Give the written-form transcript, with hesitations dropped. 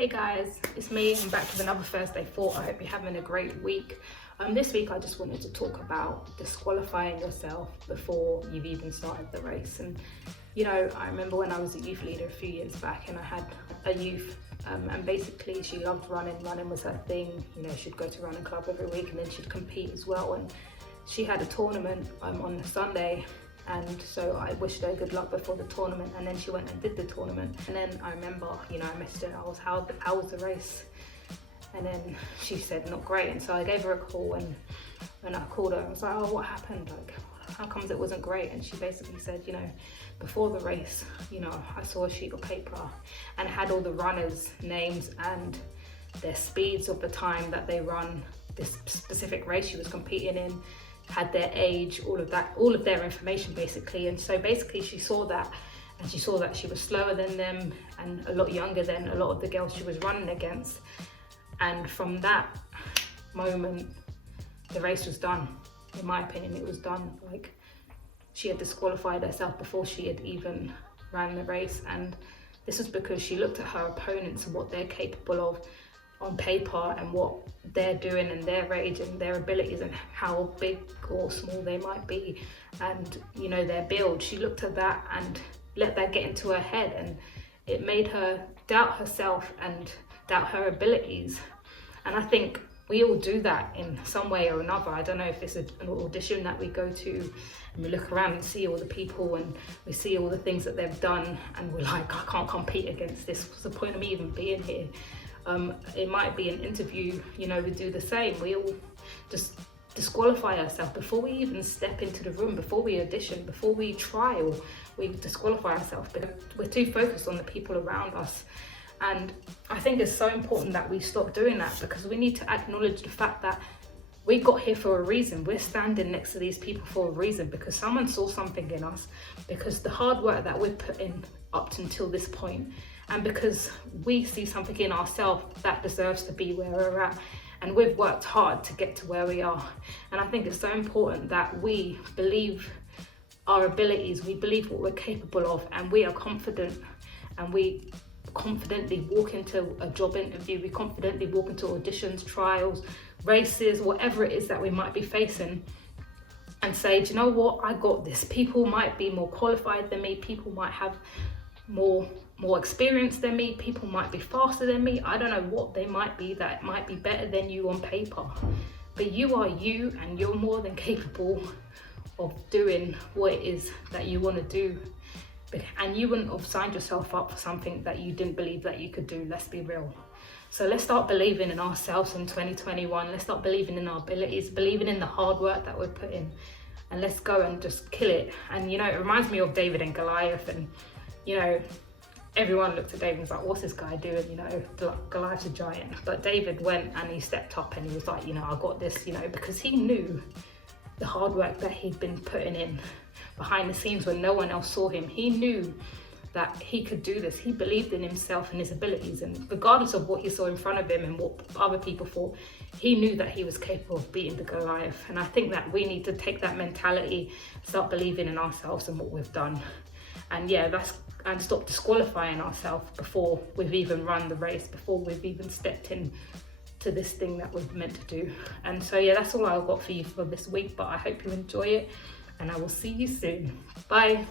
Hey guys, it's me. I'm back with another Thursday Thought. I hope you're having a great week. This week I just wanted to talk about disqualifying yourself before you've even started the race. And you know, I remember when I was a youth leader a few years back and I had a youth and basically she loved running. Running was her thing. You know, she'd go to running club every week and then she'd compete as well. And she had a tournament on a Sunday. And so I wished her good luck before the tournament, and then she went and did the tournament. And then I remember, you know, I messaged her, how was the race? And then she said, not great. And so I gave her a call and I called her and was like, oh, what happened? Like, how comes it wasn't great? And she basically said, you know, before the race, you know, I saw a sheet of paper and it had all the runners' names and their speeds of the time that they run this specific race she was competing in, had their age, all of their information basically. And so basically she saw that, and she saw that she was slower than them and a lot younger than a lot of the girls she was running against. And from that moment, the race was done. In my opinion, it was done. Like, she had disqualified herself before she had even ran the race. And this was because she looked at her opponents and what they're capable of on paper and what they're doing and their age and their abilities and how big or small they might be, and you know, their build. She looked at that and let that get into her head, and it made her doubt herself and doubt her abilities. And I think we all do that in some way or another. I don't know if it's an audition that we go to and we look around and see all the people and we see all the things that they've done and we're like, I can't compete against this. What's the point of me even being here? It might be an interview, you know, we do the same. We all just disqualify ourselves before we even step into the room, before we audition, before we trial. We disqualify ourselves because we're too focused on the people around us. And I think it's so important that we stop doing that, because we need to acknowledge the fact that we got here for a reason. We're standing next to these people for a reason, because someone saw something in us, because the hard work that we've put in up until this point, and because we see something in ourselves that deserves to be where we're at. And we've worked hard to get to where we are. And I think it's so important that we believe our abilities, we believe what we're capable of, and we are confident, and we confidently walk into a job interview, we confidently walk into auditions, trials, races, whatever it is that we might be facing, and say, do you know what, I got this. People might be more qualified than me, people might have more experience than me, people might be faster than me, I don't know what they might be that might be better than you on paper, but you are you, and you're more than capable of doing what it is that you want to do. And you wouldn't have signed yourself up for something that you didn't believe that you could do. Let's be real. So let's start believing in ourselves in 2021. Let's start believing in our abilities, believing in the hard work that we're putting, and let's go and just kill it. And you know, it reminds me of David and Goliath, and you know, everyone looked at David and was like, what's this guy doing? You know, Goliath's a giant. But David went and he stepped up and he was like, you know, I got this, you know, because he knew the hard work that he'd been putting in behind the scenes when no one else saw him. He knew that he could do this. He believed in himself and his abilities, and regardless of what he saw in front of him and what other people thought, he knew that he was capable of beating the Goliath. And I think that we need to take that mentality, start believing in ourselves and what we've done. And yeah, and stop disqualifying ourselves before we've even run the race, before we've even stepped in to this thing that we're meant to do. And so yeah, that's all I've got for you for this week, but I hope you enjoy it, and I will see you soon. Bye.